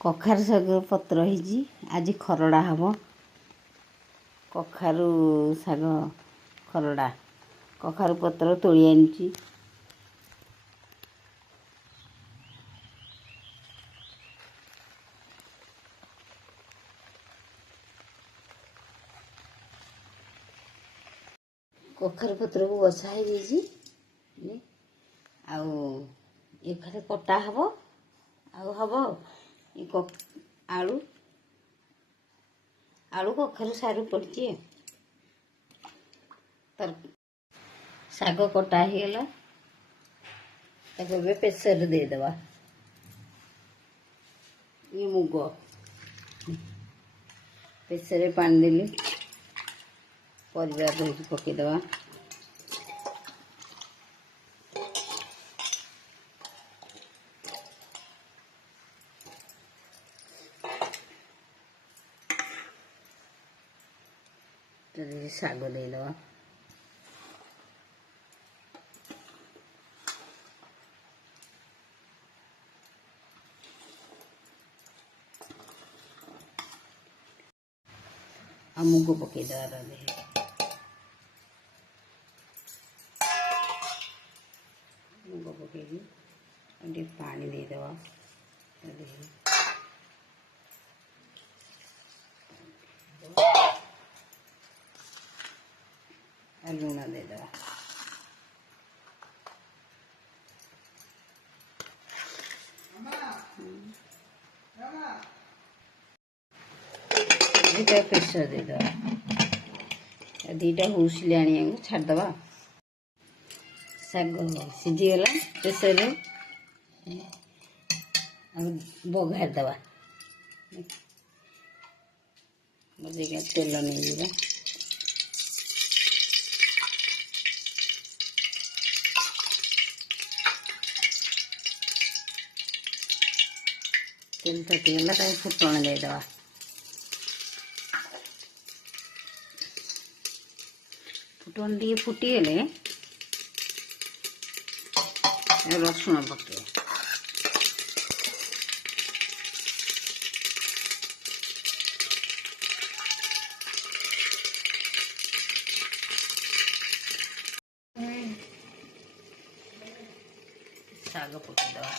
कखारु शाग पत्र ହେଇଛି ଆଜି ଖରଡ଼ା ହେବ। कखारु शाग खरड़ा कखारु पत्र तोଳି आनिଛି। कखारु पत्र को बसा है आउ कटा हब आउ हब आलू आलू कखारु सारू पड़ी तर शाग कटा होगला प्रेसर देदेवा। ये मुग प्रेसर पानी देली परिवार धोई पकईदवा। शाग देदेवा आ मुग पकईदवा मुग पकई पानी देदेवा लूण देदेवा प्रेसर देदेवा दीटा हुसली आनिया छाड़देवा। शाग सीझीगला प्रेसर बघार देवा बजेगा तेल नहीं तेल तटीगला फुटण देदेवा। फुटण टी फुटीगले रसुण पके शाग पकईदवा।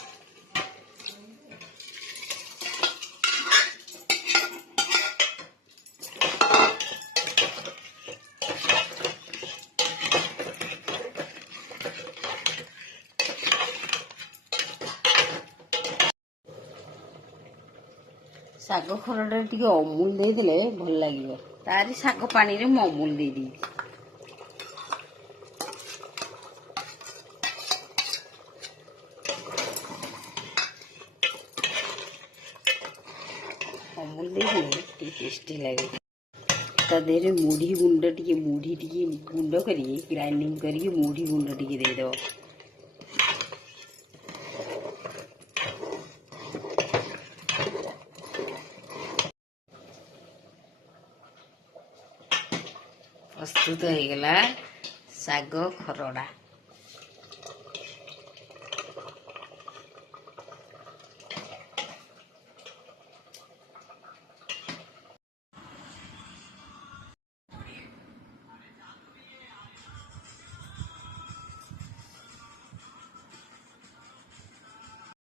शाग खरड़ा टे अमूल देदेले भल लगे तारी शाग पानी रे मु अमूल दे दी अमूल दे टेस्टी लगे ता देहरे मुढ़ी गुंड टी गुंड कर ग्राइंडिंग करके मुढ़ी गुंड टी देदेव। प्रस्तुत हो गला शाग खरड़ा।